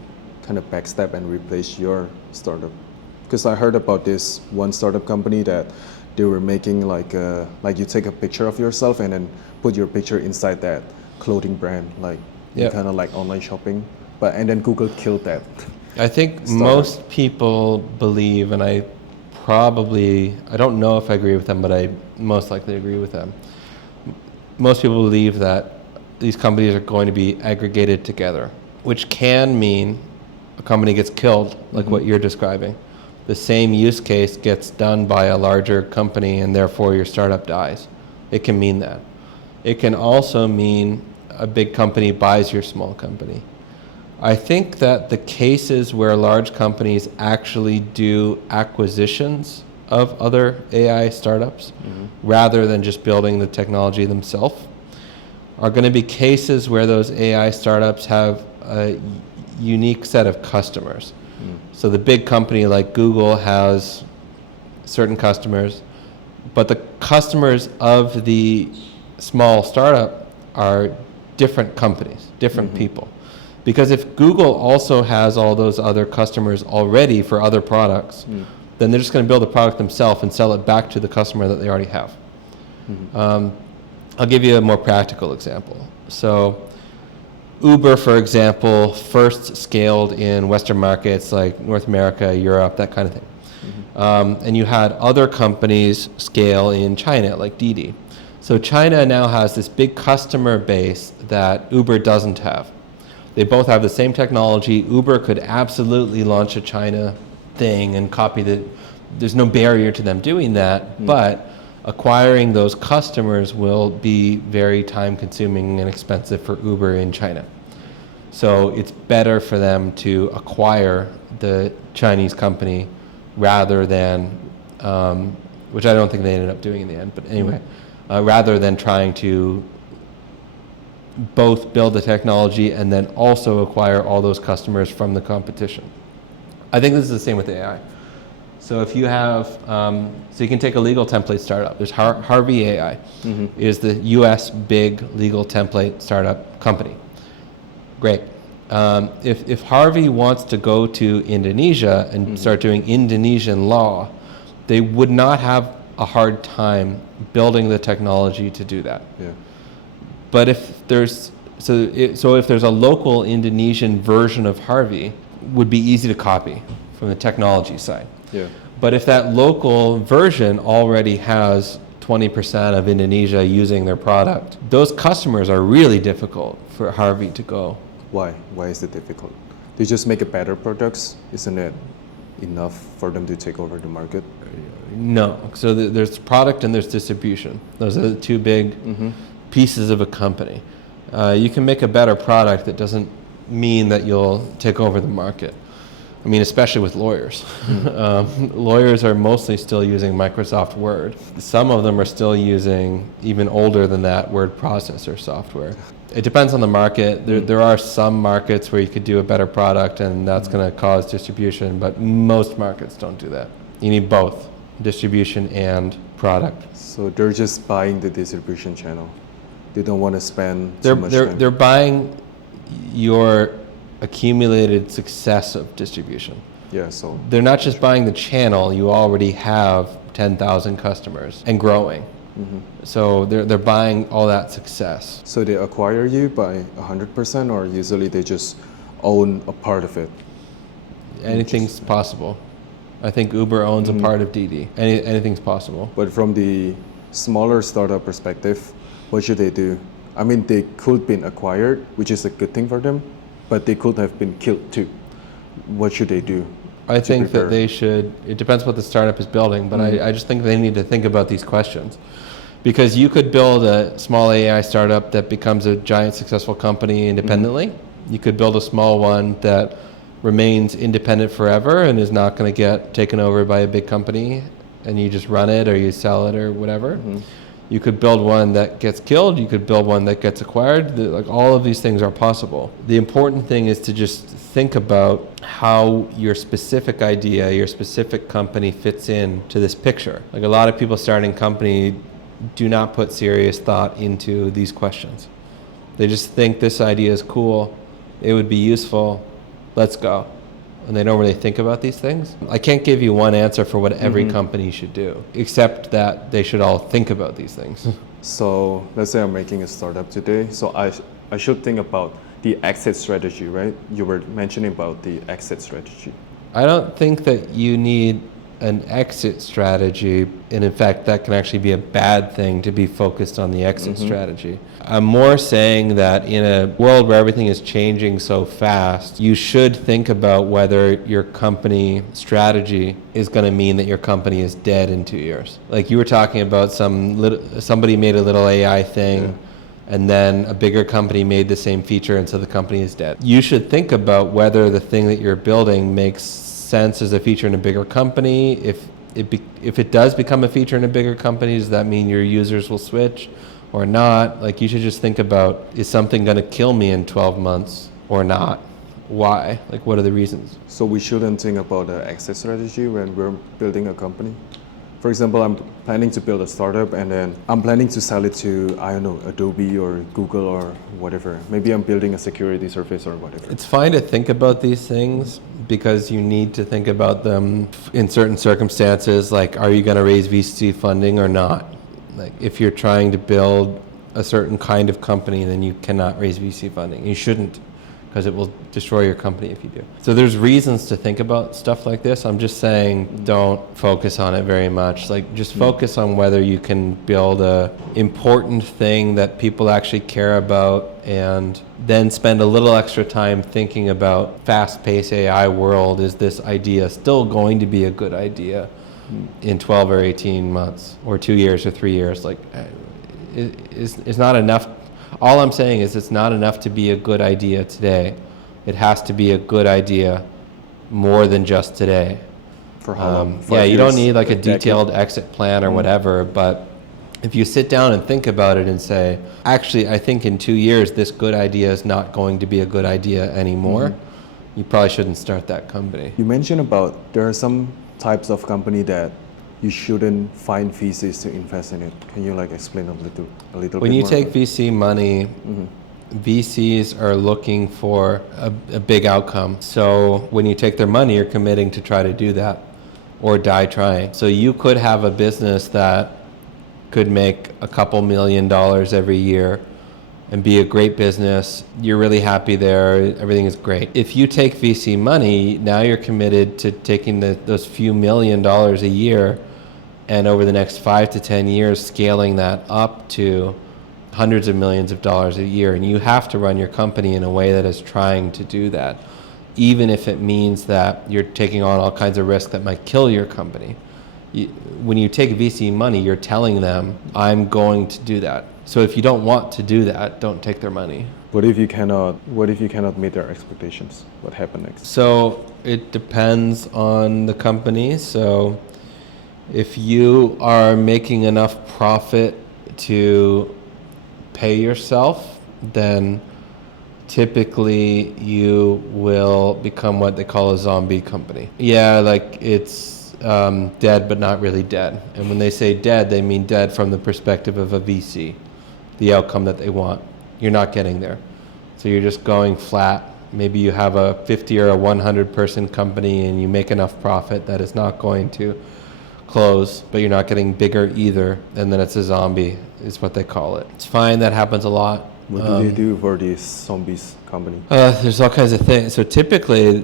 kind of backstep and replace your startup. Because I heard about this one startup company that they were making like you take a picture of yourself and then put your picture inside that clothing brand, like Yep. kind of like online shopping. And then Google killed that. I think Startup. most people believe, and I don't know if I agree with them, but I most likely agree with them. Most people believe that these companies are going to be aggregated together, which can mean a company gets killed, like what you're describing. The same use case gets done by a larger company and therefore your startup dies. It can mean that. It can also mean a big company buys your small company. I think that the cases where large companies actually do acquisitions of other AI startups rather than just building the technology themselves are going to be cases where those AI startups have a unique set of customers. So the big company like Google has certain customers, but the customers of the small startup are different companies, different people. Because if Google also has all those other customers already for other products, then they're just going to build a product themselves and sell it back to the customer that they already have. I'll give you a more practical example. So Uber, for example, first scaled in Western markets like North America, Europe, that kind of thing. And you had other companies scale in China, like Didi. So China now has this big customer base that Uber doesn't have. They both have the same technology. Uber could absolutely launch a China thing and copy there's no barrier to them doing that, but acquiring those customers will be very time consuming and expensive for Uber in China. So it's better for them to acquire the Chinese company rather than, which I don't think they ended up doing in the end, but anyway, rather than trying to both build the technology and then also acquire all those customers from the competition. I think this is the same with AI. So if you have, so you can take a legal template startup. There's Harvey AI, is the US big legal template startup company. Great. If Harvey wants to go to Indonesia and start doing Indonesian law, they would not have a hard time building the technology to do that. Yeah. But if there's if there's a local Indonesian version of Harvey, would be easy to copy from the technology side. Yeah. But if that local version already has 20% of Indonesia using their product, those customers are really difficult for Harvey to go. Why? Why is it difficult? They just make a better products. Isn't it enough for them to take over the market? No. So there's product and there's distribution. Those are the two big pieces of a company. You can make a better product that doesn't mean that you'll take over the market. I mean, especially with lawyers. Lawyers are mostly still using Microsoft Word. Some of them are still using, even older than that, word processor software. It depends on the market. There are some markets where you could do a better product and that's going to cause distribution, but most markets don't do that. You need both, distribution and product. So they're just buying the distribution channel. They don't want to spend too much time. They're buying your accumulated success of distribution. Yeah, so They're not just buying the channel, you already have 10,000 customers and growing. So they're buying all that success. so they acquire you by 100%, or usually they just own a part of it. Anything's possible. I think Uber owns a part of Didi. Anything's possible. But from the smaller startup perspective, what should they do? I mean, they could have been acquired, which is a good thing for them, but they could have been killed too. What should they do? I think prepare? that they should, it depends what the startup is building, but I just think they need to think about these questions. Because you could build a small AI startup that becomes a giant successful company independently. You could build a small one that remains independent forever and is not going to get taken over by a big company, and you just run it or you sell it or whatever. You could build one that gets killed. You could build one that gets acquired. Like, all of these things are possible. The important thing is to just think about how your specific idea, your specific company fits in to this picture. Like, a lot of people starting company do not put serious thought into these questions. They just think this idea is cool. It would be useful. Let's go. and they don't really think about these things. I can't give you one answer for what every company should do, except that they should all think about these things. So let's say I'm making a startup today. So I should think about the exit strategy, right? You were mentioning about the exit strategy. I don't think that you need an exit strategy, and in fact that can actually be a bad thing to be focused on the exit strategy. I'm more saying that in a world where everything is changing so fast, you should think about whether your company strategy is going to mean that your company is dead in 2 years. Like you were talking about somebody made a little AI thing, and then a bigger company made the same feature, and so the company is dead. You should think about whether the thing that you're building makes sense as a feature in a bigger company. If it does become a feature in a bigger company, does that mean your users will switch or not? Like you should just think about, is something going to kill me in 12 months or not? Why? Like what are the reasons? So we shouldn't think about the exit strategy when we're building a company. For example, I'm planning to build a startup and then I'm planning to sell it to, I don't know, Adobe or Google or whatever. Maybe I'm building a security service or whatever. It's fine to think about these things because you need to think about them in certain circumstances, like are you going to raise VC funding or not? Like if you're trying to build a certain kind of company, then you cannot raise VC funding. You shouldn't, because it will destroy your company if you do. So there's reasons to think about stuff like this. I'm just saying don't focus on it very much. Like just focus on whether you can build a important thing that people actually care about, and then spend a little extra time thinking about fast-paced AI world. Is this idea still going to be a good idea in 12 or 18 months or 2 years or 3 years? Like it's not enough. All I'm saying is it's not enough to be a good idea today. It has to be a good idea more than just today. For how long? Yeah, you don't need like a decade? detailed exit plan or whatever, but if you sit down and think about it and say, actually, I think in 2 years, this good idea is not going to be a good idea anymore, you probably shouldn't start that company. You mentioned about there are some types of company that you shouldn't find VCs to invest in it. Can you like explain a little When bit you more take about VC money, VCs are looking for a big outcome. So when you take their money, you're committing to try to do that or die trying. So you could have a business that could make a couple $1 million every year and be a great business. You're really happy there. Everything is great. If you take VC money, now you're committed to taking those few $1 million a year and over the next 5 to 10 years scaling that up to hundreds of millions of dollars a year. And you have to run your company in a way that is trying to do that, even if it means that you're taking on all kinds of risk that might kill your company. When you take VC money, you're telling them, I'm going to do that. So if you don't want to do that, don't take their money. What if you cannot meet their expectations? What happens next? So it depends on the company. So if you are making enough profit to pay yourself, then typically you will become what they call a zombie company. Yeah, like it's dead but not really dead. And when they say dead, they mean dead from the perspective of a VC, the outcome that they want. You're not getting there. So you're just going flat. Maybe you have a 50 or a 100 person company and you make enough profit that it's not going to close, but you're not getting bigger either. And then it's a zombie is what they call it. It's fine, that happens a lot. What do you do for these zombies company? There's all kinds of things. So typically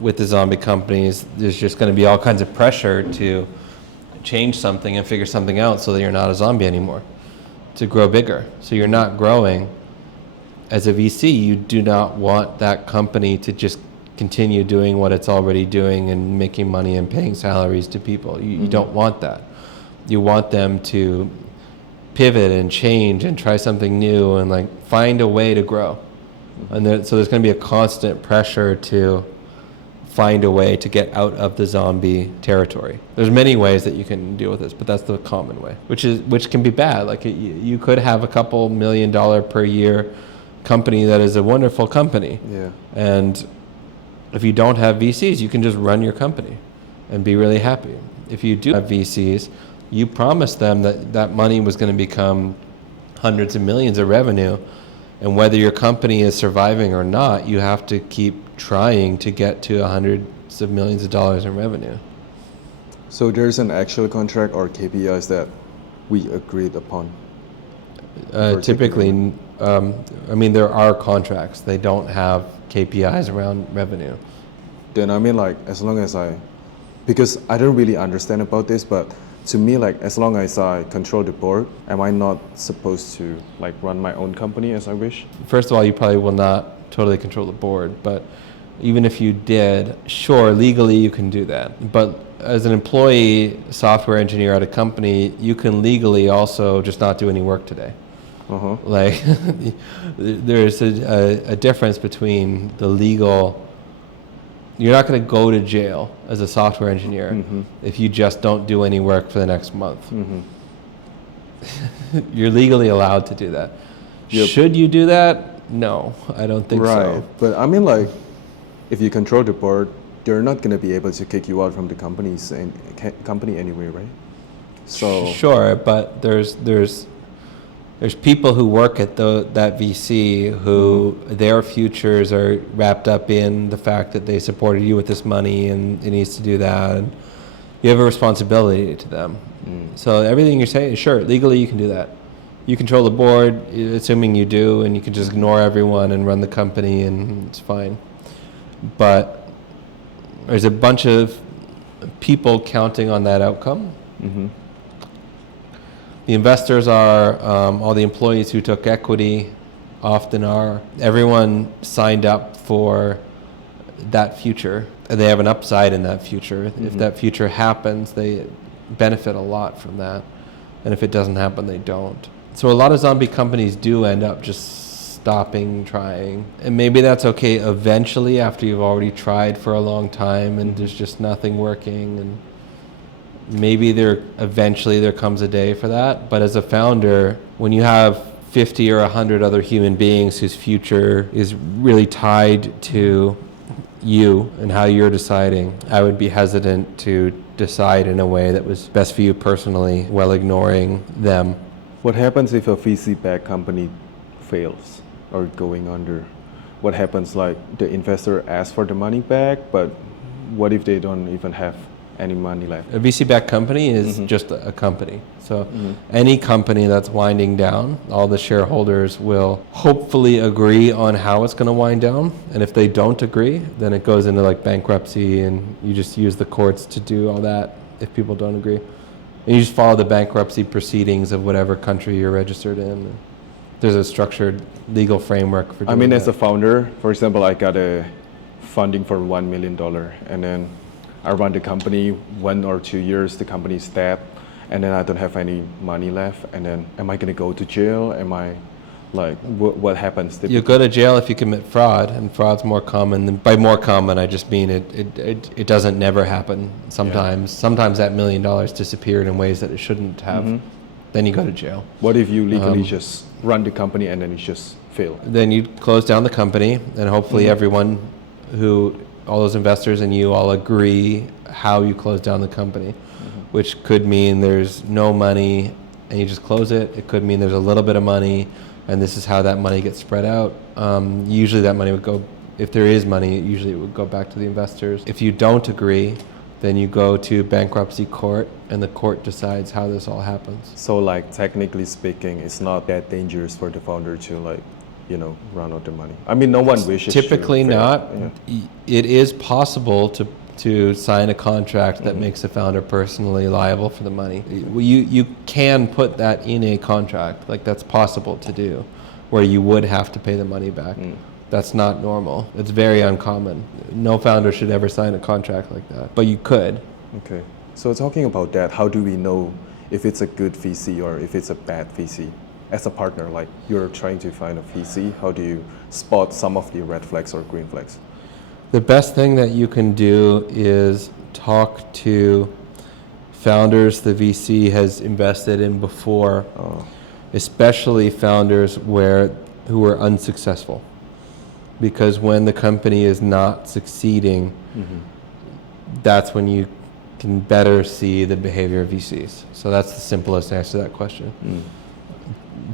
with the zombie companies, there's just going to be all kinds of pressure to change something and figure something out so that you're not a zombie anymore, to grow bigger. So you're not growing. As a VC, you do not want that company to just continue doing what it's already doing and making money and paying salaries to people. You don't want that. You want them to pivot and change and try something new and like find a way to grow. And so there's going to be a constant pressure to find a way to get out of the zombie territory. There's many ways that you can deal with this, but that's the common way, which can be bad. Like you could have a couple $1 million per year company that is a wonderful company. Yeah. And if you don't have VCs, you can just run your company and be really happy. If you do have VCs, you promised them that money was going to become hundreds of millions of revenue, And whether your company is surviving or not, you have to keep trying to get to hundreds of millions of dollars in revenue. So there's an actual contract or KPIs that we agreed upon? Typically, I mean, there are contracts. They don't have KPIs around revenue. Then I mean, like, as long as because I don't really understand about this, but to me, like, as long as I control the board, am I not supposed to like run my own company as I wish? First of all, you probably will not totally control the board, but even if you did, sure, legally you can do that. But as an employee, software engineer at a company, you can legally also just not do any work today. Like, there's a difference between the legal. You're not going to go to jail as a software engineer if you just don't do any work for the next month. You're legally allowed to do that. Yep. Should you do that? No, I don't think so. But I mean, like, if you control the board, they're not going to be able to kick you out from the company anyway, right? So sure, but there's people who work at that VC who their futures are wrapped up in the fact that they supported you with this money and it needs to do that. And you have a responsibility to them. So everything you're saying, sure, legally you can do that. You control the board, assuming you do, and you can just ignore everyone and run the company and it's fine. But there's a bunch of people counting on that outcome. The investors are all the employees who took equity, often are. Everyone signed up for that future, and they have an upside in that future. If that future happens, they benefit a lot from that. And if it doesn't happen, they don't. So a lot of zombie companies do end up just stopping trying. And maybe that's okay eventually after you've already tried for a long time and there's just nothing working. And maybe eventually there comes a day for that. But as a founder, when you have 50 or 100 other human beings whose future is really tied to you and how you're deciding, I would be hesitant to decide in a way that was best for you personally while ignoring them. What happens if a VC-backed company fails or going under? What happens, like, the investor asks for the money back, but what if they don't even have any money left? A VC-backed company is just a company. So any company that's winding down, all the shareholders will hopefully agree on how it's going to wind down. And if they don't agree, then it goes into like bankruptcy, and you just use the courts to do all that if people don't agree. And you just follow the bankruptcy proceedings of whatever country you're registered in. There's a structured legal framework for doing I mean, that. as a founder, for example, I got a funding for $1 million, and then I run the company 1 or 2 years, the company's dead, and then I don't have any money left, and then am I going to go to jail? Am I, like, what happens? You go to jail if you commit fraud, and fraud's more common. By more common, I just mean it doesn't never happen. Sometimes that $1 million disappeared in ways that it shouldn't have. Then you go to jail. What if you legally just run the company and then it just fail? Then you close down the company, and hopefully everyone all those investors and you all agree how you close down the company, which could mean there's no money and you just close it. It could mean there's a little bit of money, and this is how that money gets spread out. Usually that money would go, if there is money, usually it would go back to the investors. If you don't agree, then you go to bankruptcy court, and the court decides how this all happens. So, like, technically speaking, it's not that dangerous for the founder to, like, run out the money. I mean, no one wishes Typically to fail. not. Yeah. It is possible to sign a contract that makes the founder personally liable for the money. You can put that in a contract, like that's possible to do, where you would have to pay the money back. That's not normal. It's very uncommon. No founder should ever sign a contract like that, but you could. Okay. So talking about that, how do we know if it's a good VC or if it's a bad VC? As a partner, like, you're trying to find a VC, how do you spot some of the red flags or green flags? The best thing that you can do is talk to founders the VC has invested in before, especially founders who are unsuccessful. Because when the company is not succeeding, that's when you can better see the behavior of VCs. So that's the simplest answer to that question.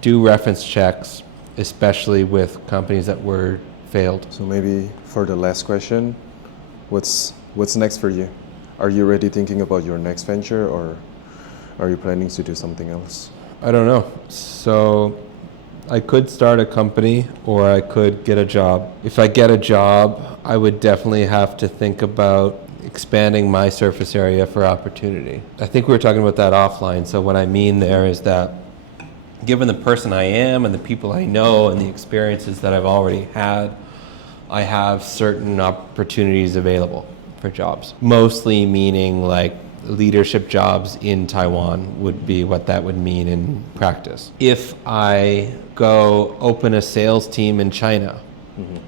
Do reference checks. especially with companies that were failed. So maybe for the last question, what's next for you? Are you already thinking about your next venture, or are you planning to do something else? I don't know. So I could start a company or I could get a job. If I get a job, I would definitely have to think about expanding my surface area for opportunity. I think we were talking about that offline. So what I mean there is that given the person I am and the people I know and the experiences that I've already had, I have certain opportunities available for jobs. Mostly meaning like leadership jobs in Taiwan would be what that would mean in practice. If I go open a sales team in China,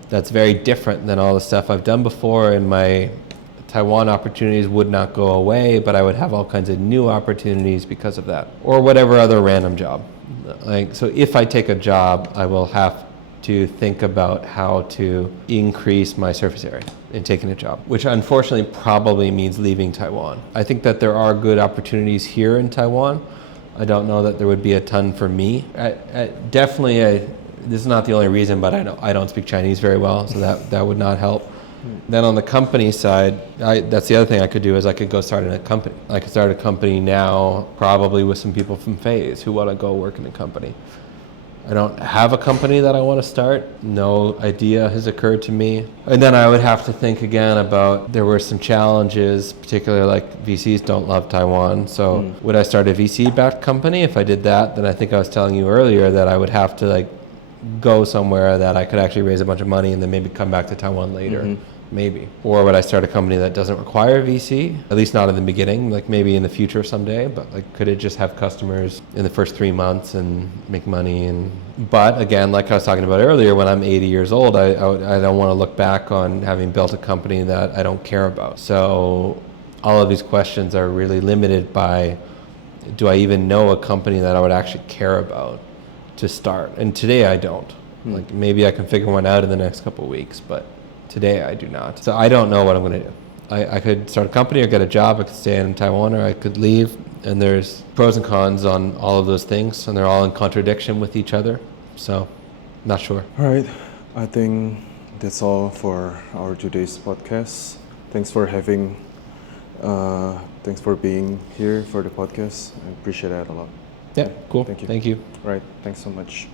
that's very different than all the stuff I've done before, and my Taiwan opportunities would not go away, but I would have all kinds of new opportunities because of that, or whatever other random job. Like, so if I take a job, I will have to think about how to increase my surface area in taking a job, which unfortunately probably means leaving Taiwan. I think that there are good opportunities here in Taiwan. I don't know that there would be a ton for me. Definitely, this is not the only reason, but I don't speak Chinese very well, so that would not help. Then on the company side, that's the other thing I could do is I could go start in a company. I could start a company now, probably with some people from FaZe who want to go work in a company. I don't have a company that I want to start. No idea has occurred to me. And then I would have to think again about, there were some challenges, particularly like VCs don't love Taiwan. So would I start a VC-backed company? If I did that, then I think I was telling you earlier that I would have to like go somewhere that I could actually raise a bunch of money and then maybe come back to Taiwan later. Maybe. Or would I start a company that doesn't require VC? At least not in the beginning, like maybe in the future someday, but like could it just have customers in the first 3 months and make money? But again, like I was talking about earlier, when I'm 80 years old, I don't want to look back on having built a company that I don't care about. So all of these questions are really limited by, do I even know a company that I would actually care about to start? And today I don't. Like maybe I can figure one out in the next couple of weeks, but today I do not. So I don't know what I'm going to do. I could start a company or get a job. I could stay in Taiwan or I could leave. And there's pros and cons on all of those things, and they're all in contradiction with each other. So, not sure. All right. I think that's all for our today's podcast. Thanks for being here for the podcast. I appreciate that a lot. Yeah, cool. Thank you. Thank you. All right. Thanks so much.